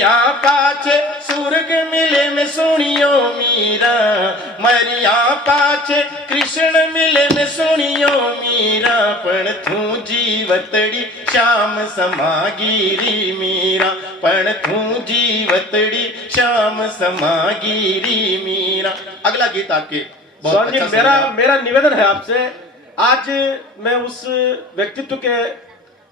मरिया पाछे स्वर्ग मिले में सुनियो मीरा, मरिया पाछे कृष्ण मिले में सुनियो मीरा, पण तू जीवतड़ी श्याम समागिरी मीरा, पण तू जीवतड़ी श्याम समागिरी मीरा। अगला गीत आपके स्वामी जी, मेरा निवेदन है आपसे, आज मैं उस व्यक्तित्व के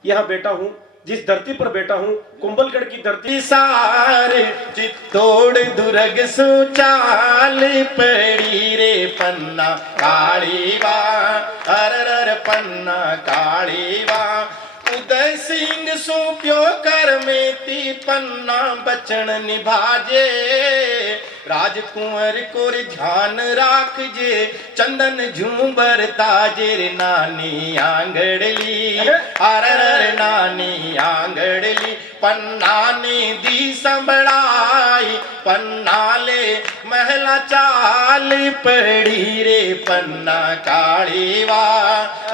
यहाँ बैठा हूँ जिस धरती पर बैठा हूँ, कुंभलगढ़ की धरती। सारे चित्तौड़ दुर्ग सुचाल पड़ी रे पन्ना कालीवा, अरर पन्ना कालीवा, उदय सिंह सोप्यो कर में ती पन्ना बचन निभाजे, राजकुंवर को ध्यान राख जे, चंदन झूमर ताजेर नानी आंगड़ली, अरर नानी आंगड़ली, पन्ना ने दी संभड़ाई, पन्ना ले महला चाल पड़ी रे पन्ना कालीवा,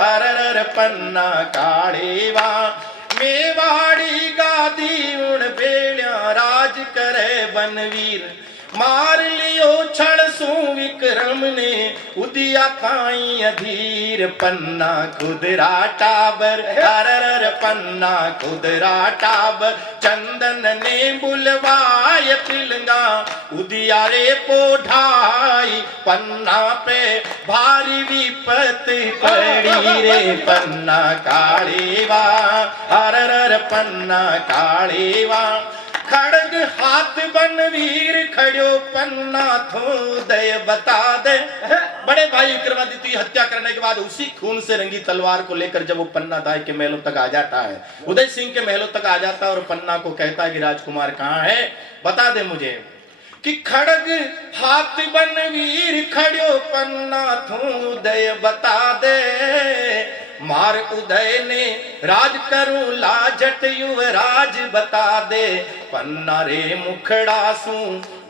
अरर पन्ना कालीवा, मेवाड़ी गादी उन बेड़िया राज करे बनवीर, मार लियो क्षण सु विक्रम ने उदिया काई अधीर, पन्ना खुदरा टाबर, अरर पन्ना खुदरा टाबर, चंदन ने बुलवाय पिलंगा, उदिया रे पोढ़ाई, पन्ना पे भारी विपत पड़ी रे पन्ना कालीवा, अरर पन्ना कालीवा, खड़ग हाथ बनवीर खड़ो पन्ना थो दय बता दे। बड़े भाई विक्रमादित्य की हत्या करने के बाद उसी खून से रंगी तलवार को लेकर जब वो पन्ना दाई के महलों तक आ जाता है, उदय सिंह के महलों तक आ जाता है और पन्ना को कहता है कि राजकुमार कहाँ है, बता दे मुझे। कि खड़ग हाथ बनवीर खड़ो पन्ना थो दय बता दे, मार उदय ने राज करूं लाजट युवराज बता दे, पन्ना रे मुखड़ा सू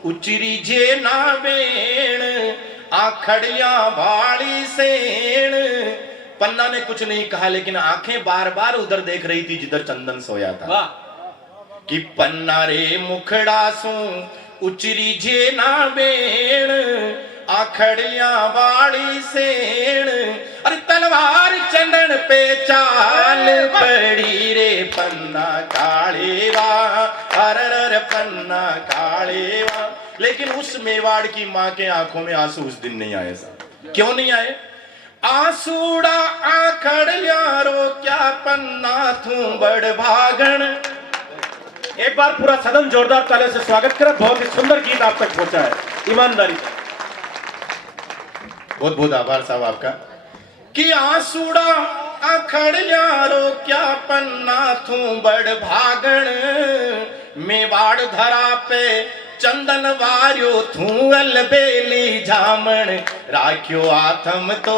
उचरी जे ना बेण, आखड़िया बाड़ी सेण। पन्ना ने कुछ नहीं कहा लेकिन आंखें बार बार उधर देख रही थी जिधर चंदन सोया था। कि पन्ना रे मुखड़ा सू उचरी जे ना बेण, आखड़िया बाड़ी सेण, अरे तलवार चंदन पे चाल पड़ी रे पन्ना कालीवा, अरर पन्ना कालीवा। लेकिन उस मेवाड़ की माँ के आंखों में आंसू उस दिन नहीं आए साहब। क्यों नहीं आए? आंसूड़ा आखड़िया रो क्या पन्ना थू बड़ भागण। एक बार पूरा सदन जोरदार तालियों से स्वागत करें, बहुत ही सुंदर गीत आप तक पहुंचा है, ईमानदारी से। बहुत बहुत आभार साहब आपका। कि आंसूड़ा आखड़िया रो क्या पन्ना थू बड़ भागण, मेवाड़ धरा पे चंदन वारियो थू अलबेली झामण, राख्यो आथम तो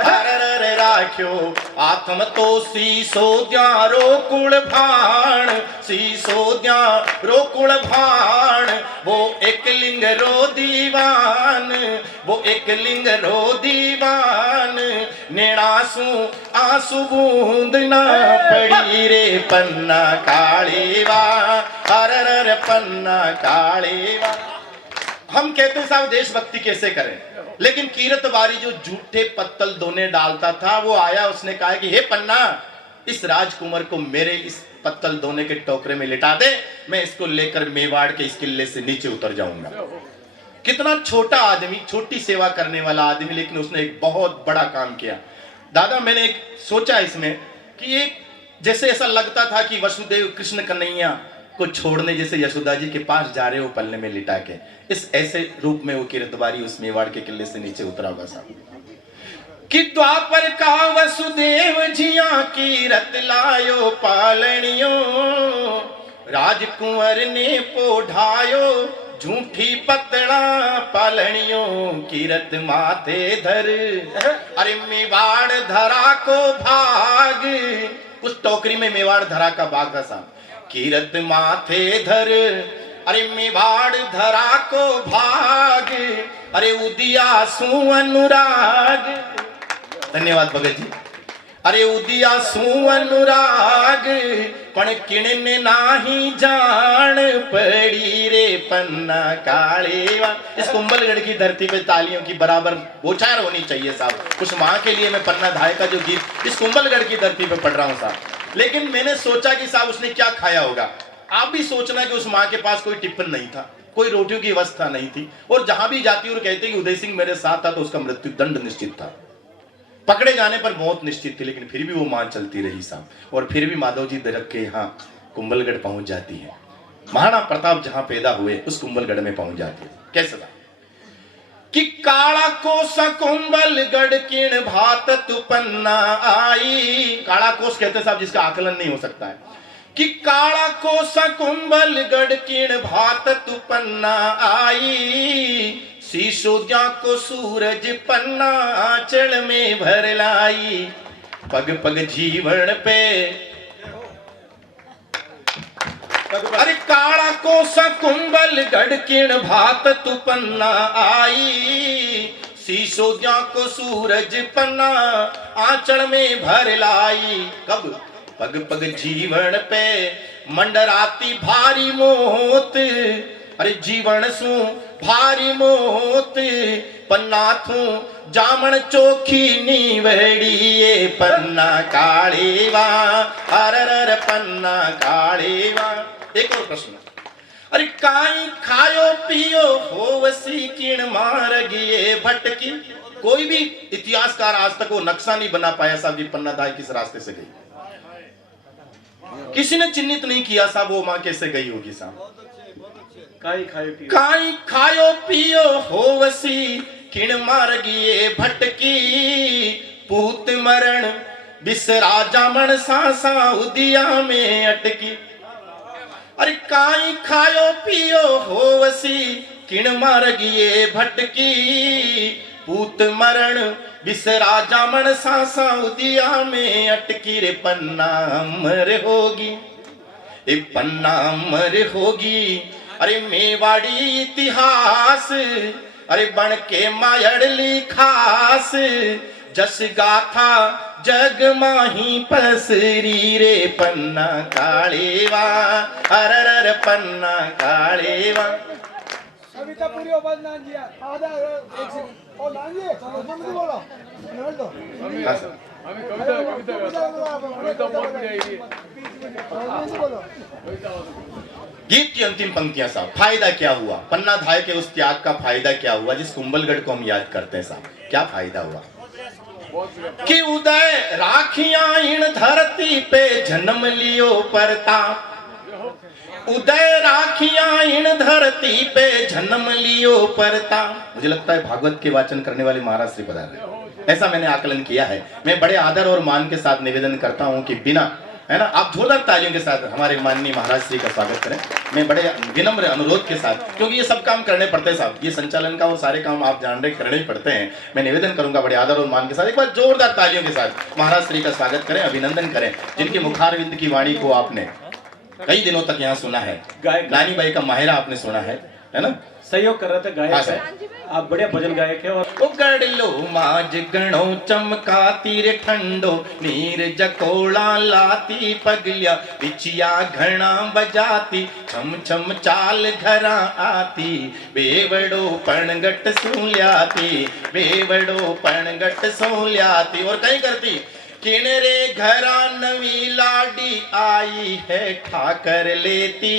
अरर राख्यो आथम तो सीसो द्या रोकुल भाण, सीसो द्या रोकुल भाण, वो एक लिंग रो दीवान, वो एक लिंग रो दीवान, नेणासू आंसू बूंद ना पड़ी रे पन्ना कालीवा, अरर पन्ना कालीवा। हम कहते हैं साहब देशभक्ति कैसे करें, लेकिन कीरतवारी जो झूठे पत्तल दोने डालता था वो आया, उसने कहा कि हे पन्ना, इस राजकुमार को मेरे इस पत्तल दोने के टोकरे में लिटा दे, मैं इसको लेकर मेवाड़ के इस किले से नीचे उतर जाऊंगा। कितना छोटा आदमी, छोटी सेवा करने वाला आदमी, लेकिन उसने एक बहुत बड़ा काम किया। दादा मैंने एक सोचा इसमें कि एक जैसे ऐसा लगता था कि वसुदेव कृष्ण कन्हैया को छोड़ने जैसे यशोदा जी के पास जा रहे हो पल्ले में लिटा के, इस ऐसे रूप में वो कीरतवारी उस मेवाड़ के किले से नीचे उतरा होगा साहब। कि द्वापर का वसुदेव जिया कीरत लायो पालनियो, राजकुंवर ने पोढ़ायो झूठी पतड़ा पालनियो, कीरत माथे धर अरे मेवाड़ धरा को भाग। उस टोकरी में मेवाड़ धरा का भाग था साहब। कीरत माथे धर अरे मेवाड़ धरा को भाग, अरे उदिया सु अनुराग। धन्यवाद भगत जी। अरे उदिया सू अनुराग पण किणने नाही जान पड़ी रे पन्ना कालेवा। इस कुंभलगढ़ की धरती पे तालियों की बराबर बौछार होनी चाहिए साहब। उस माँ के लिए मैं पन्ना धाय का जो गीत इस कुंभलगढ़ की धरती पे पढ़ रहा हूँ साहब। लेकिन मैंने सोचा कि साहब उसने क्या खाया होगा। आप भी सोचना कि उस माँ के पास कोई टिफिन नहीं था, कोई रोटियों की व्यवस्था नहीं थी, और जहां भी जाती और कहते कि उदय सिंह मेरे साथ था तो उसका मृत्यु दंड निश्चित था, पकड़े जाने पर मौत निश्चित थी। लेकिन फिर भी वो मां चलती रही साहब। और फिर भी माधव जी दरक के यहाँ कुंभलगढ़ पहुंच जाती है। महाराणा प्रताप जहां पैदा हुए उस कुंभलगढ़ में पहुंच जाती है। कैसे था कि काला कोस कुंभलगढ़ किण भात तु पन्ना आई। काला कोस कहते साहब जिसका आकलन नहीं हो सकता है कि काला कोस कुंभलगढ़ किण भात तु पन्ना आई। सीसोदिया को सूरज पन्ना आंचल में भर लाई। पग पग जीवन पे अरे काला कोस कुंभलगढ़ किण भात तु पन्ना आई। सीसोदिया को सूरज पन्ना आंचल में भर लाई। कब पग पग जीवन पे मंडराती भारी मोत। अरे जीवन सू भारी मोत पन्ना थू जामन चोखी नीवड़िए पन्ना कालेवा। अरर पन्ना कालेवा। एक और प्रश्न। अरे काई खायो पियो होवसी किण मार गिए भटकी। कोई भी इतिहासकार आज तक वो नक्शा नहीं बना पाया साहब कि पन्ना धाय किस रास्ते से गई। किसी ने चिन्हित नहीं किया साहब वो मां कैसे गई होगी साहब। काई खायो पियो होवसी किण मार गिए भटकी। पूत मरण बिसरा जामन सासा उदिया में अटकी। अरे काई खायो पियो होवसी किण मार गिए भटकी। पूत मरण बिसरा जामन सासा उदिया में अटकी। रे पन्ना अमर होगी, ए पन्ना अमर होगी। अरे मेवाड़ी इतिहास अरे बन के मायड़ली खास। जस गाथा जग माही पसरी रे पन्ना कालेवा। अरर पन्ना कालेवा। कविता पूरी आवाज ना दिया आधा एक सेकंड और ना ये समझ बोलो नोट दो हमें कविता बोलो। गीत की अंतिम पंक्तियां साहब। फायदा क्या हुआ पन्ना धाय के उस त्याग का फायदा क्या हुआ जिस कुंभलगढ़ को हम याद करते हैं साहब। क्या फायदा हुआ कि उदय राखियां इन धरती पे जन्म लियो परताप। उदय राखियां इन धरती पे जन्म लियो परताप। मुझे लगता है भागवत के वाचन करने वाले महाराज श्री पधार रहे, ऐसा मैंने आकलन किया है। मैं बड़े आदर और मान के साथ निवेदन करता हूं कि बिना है ना आप जोरदार तालियों के साथ हमारे माननीय महाराज श्री का स्वागत करें। मैं बड़े विनम्र अनुरोध के साथ, क्योंकि ये सब काम करने पड़ते हैं साहब, ये संचालन का और सारे काम आप जान रहे करने ही पड़ते हैं। मैं निवेदन करूंगा बड़े आदर और मान के साथ एक बार जोरदार तालियों के साथ महाराज श्री का स्वागत करें, अभिनंदन करें, जिनके मुखारविंद की वाणी को आपने कई दिनों तक यहाँ सुना है। गानी बाई का माहिरा आपने सुना है ना, सहयोग कर रहे थे गायक है। आप बढ़िया भजन गायक है। और उगड़ लो माज गणो चमका तीर ठंडो नीर जकोड़ा लाती पगलिया बिछिया घना बजाती छम छम चाल घरा आती बेवड़ो पणगट सूल्याती बेवड़ो पणगट सूल्याती। और कहीं करती किनरे घरा नवी लाडी आई है ठाकर लेती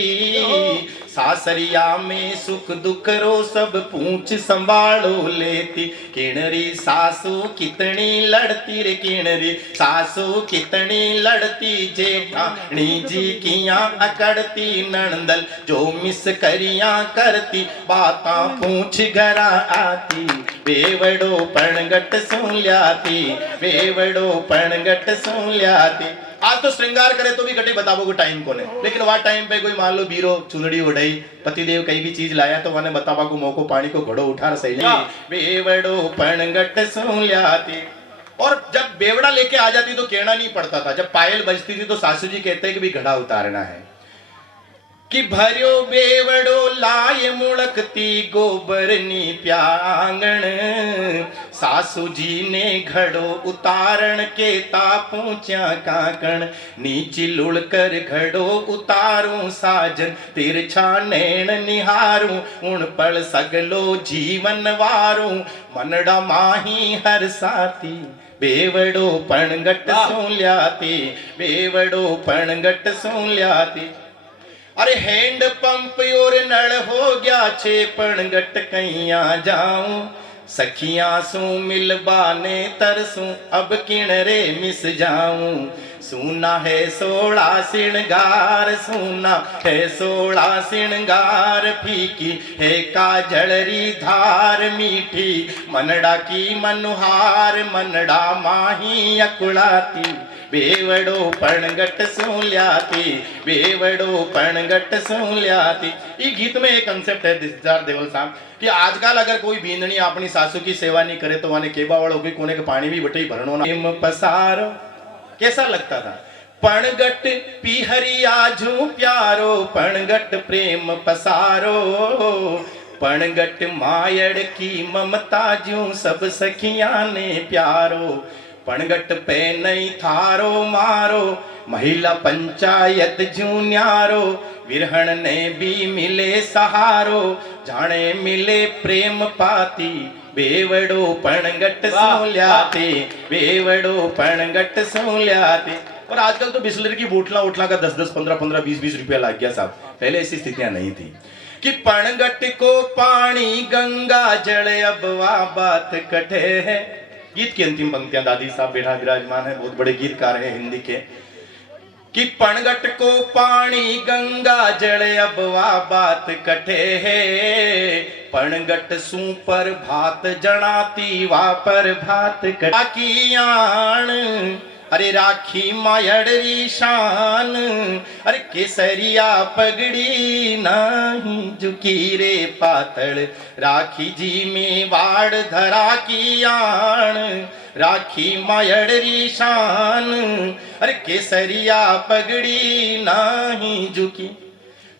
सासरिया में सुख दुख रो सब पूछ संभालो लेती। किणरी सासू कितनी लड़ती रे किणरी सासू कितनी लड़ती जेठानी जी किया अकड़ती नंदल जो मिस करिया करती बाता पूछ घरा आती बेवड़ो पणगट सूल्याती बेवड़ो पणगट सूल्याती। आज तो श्रृंगार करे तो भी घटे बताबो को टाइम कोने, लेकिन वह टाइम पे कोई मान लो बीरो चुनड़ी उड़ाई पतिदेव कहीं भी चीज लाया तो वने बताबा को मौको पानी को घड़ो उठा सही बेवड़ो पणगट सूल्याती। और जब बेवड़ा लेके आ जाती तो कहना नहीं पड़ता था, जब पायल बजती थी तो सासू जी कहते कि भी घड़ा उतारना है कि भरियो बेवड़ो लाए मुड़कती गोबरनी प्यांगण सासू जी ने घड़ो उतारण के तापूचा काकण नीची लुड़ कर घड़ो उतारूं साजन तिरछा नैण निहारूं उन पल सगलो जीवन वारूं मनड़ा माही हर साथी बेवड़ो पणगट सूल्याती बेवड़ो पणगट सूल्याती। अरे हैंड पंप और नल हो गया छे पणगट कैया जाऊं सखियां सू मिलबाने तरसूं अब किणरे मिस जाऊं सूना है सोला सिणगार सूना है सोला सिणगार फीकी है काजलरी धार मीठी मनड़ा की मनुहार मनड़ा माही अकुलाती बेवड़ो पणगट सूल्याती बेवड़ो पणगट सूल्याती। ये गीत में एक कंसेप्ट है दिसदार देवल साहब कि आजकल अगर कोई बींदनी अपनी सासू की सेवा नहीं करे तो वाने केबा वालों की कोने के पानी भी बटे भरनो ना पसारो कैसा लगता था। पणगट पीहरिया झू प्यारो पणगट प्रेम पसारो पणगट मायड़ की ममता जू सब सखियां ने प्यारो पणगट पे नहीं थारो मारो महिला पंचायत जू न्यारो विरहण ने भी मिले सहारो जाने मिले प्रेम पाती बेवड़ो पणगट सूल्याते बेवड़ो पणगट सूल्याते। और आजकल तो बिस्लरी की बोतला उठला का 10-10, 15-15, 20-20 रुपया लग गया साहब। पहले ऐसी स्थितियां नहीं थी कि पणगट को पानी गंगा जल अब वा बात कटे है। गीत की अंतिम पंक्तियां दादी साहब बैठा विराजमान है, बहुत बड़े गीतकार हैं हिंदी के कि पणगट को पानी गंगा जल अब वा बात कटे है पणगट सू पर भात जनाती वा पर भात कटाकियान अरे राखी मायड़री शान अरे केसरिया पगड़ी नाही झुकी रे पातल राखी जी में वाड़ धरा की आन राखी मायड़री शान अरे केसरिया पगड़ी नाही झुकी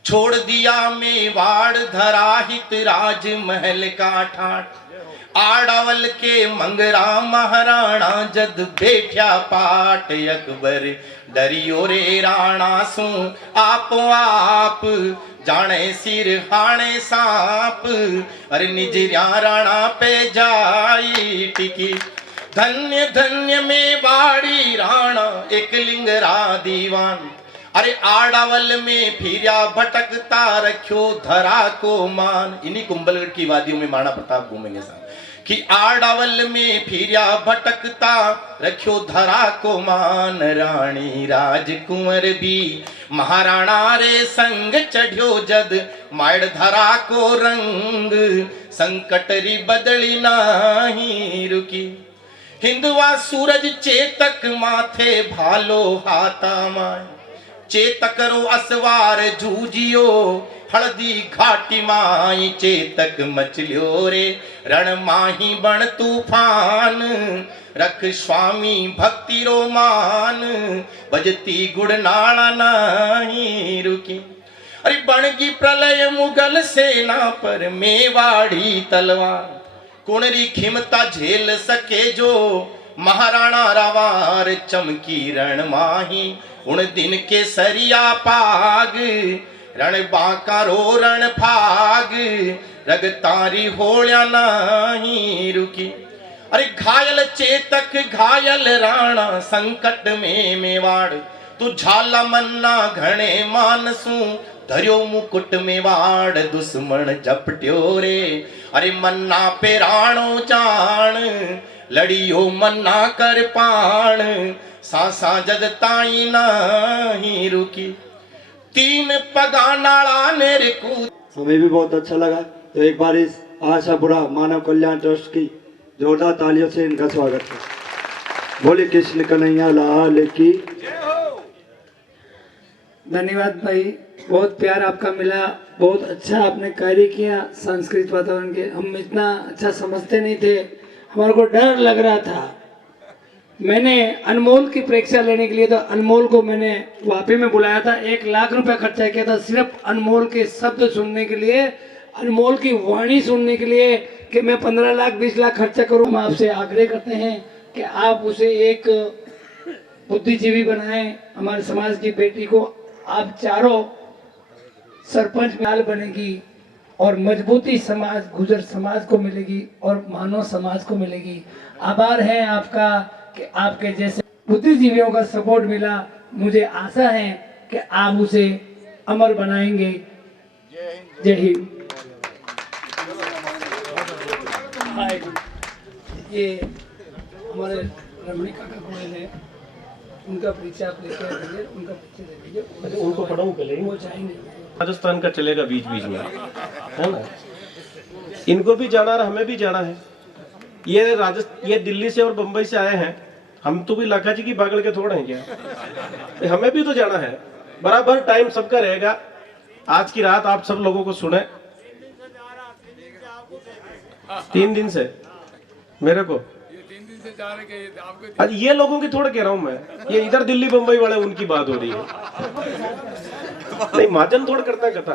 छोड़ दिया मेवाड़ धरा हित राज महल का ठाठ आड़ावल के मंगरा महाराणा जद बैठा पाट अकबर डरियो रे राणा सू आपो आप जाने सिर हाणे सांप अरे निजरिया राणा पे जाई टिकी धन्य धन्य में बाड़ी राणा एक लिंगरा दीवान अरे आड़ावल में फिरिया भटकता रखो धरा को मान। इन्हीं कुंभलगढ़ की वादियों में महाराणा प्रताप घूमेंगे साहब कि आड़ावल में फिरिया भटकता रखो धरा को मान रानी राजकुंवर भी महाराणा रे संग चढ़ियो जद माड़ धरा को रंग संकटरी बदली नाही रुकी हिंदुआ सूरज चेतक माथे भालो हाथा माय चेतकरो असवार जूजियो हल्दी घाटी माई चेतक मचलियो रे रण माही बण तूफान रख स्वामी भक्ति रो मान बजती गुड़ नाला नाही रुकी अरे बनगी प्रलय मुगल सेना पर मेवाड़ी तलवार कुणरी खिमता झेल सके जो महाराणा रावार चमकी रण माही उन दिन के सरिया पाग रण बांका रो रण फाग रग तारी होल्या नाही रुकी अरे घायल चेतक घायल राणा संकट में मेवाड़ तू झाला मन्ना घणे मानसू धरियो मुकुट मेवाड़ दुश्मन झपट्यो रे अरे मन्ना पे राणो चाण लड़ियो मन्ना कर पाण सासा जद ताई नाही रुकी तीन पगानाला नेरे कूद। हमें भी बहुत अच्छा लगा। तो एक बार इस आशापुरा मानव कल्याण ट्रस्ट की जोरदार तालियों से इनका स्वागत है। बोले कृष्ण कन्हैया लाल की। धन्यवाद भाई, बहुत प्यार आपका मिला, बहुत अच्छा आपने कार्य किया संस्कृत वातावरण के। हम इतना अच्छा समझते नहीं थे, हमारे को डर लग रहा था। मैंने अनमोल की परीक्षा लेने के लिए तो अनमोल को मैंने वापी में बुलाया था, 1 लाख रुपया खर्चा किया था सिर्फ अनमोल के शब्द सुनने के लिए। अनमोल की वाणी सुनने के लिए कि मैं 15 लाख 20 लाख खर्चा करूं, हम आपसे आग्रह करते हैं कि आप उसे एक बुद्धिजीवी बनाएं। हमारे समाज की बेटी को आप चारों सरपंच में बनेगी और मजबूती समाज गुजर समाज को मिलेगी और मानव समाज को मिलेगी। आभार है आपका कि आपके जैसे बुद्धिजीवियों का सपोर्ट मिला। मुझे आशा है कि आप उसे अमर बनाएंगे। जय हिंद। ये हमारे रमणी काका गोयल है, उनका परिचय आप लेके आइए, उनका परिचय दे दीजिए। उनको पढ़ाऊं पहले, वो चाहेंगे राजस्थान का चलेगा बीच बीच में, है ना। इनको भी जाना और हमें भी जाना है। ये दिल्ली से और बंबई से आए हैं, हम तो भी लाखा जी की बागड़ के थोड़ा हैं क्या, हमें भी तो जाना है। बराबर टाइम सबका रहेगा। आज की रात आप सब लोगों को सुने, 3 दिन से मेरे को आज ये लोगों की थोड़ा कह रहा हूं मैं, ये इधर दिल्ली बंबई वाले उनकी बात हो रही है। नहीं, महाजन थोड़ा करता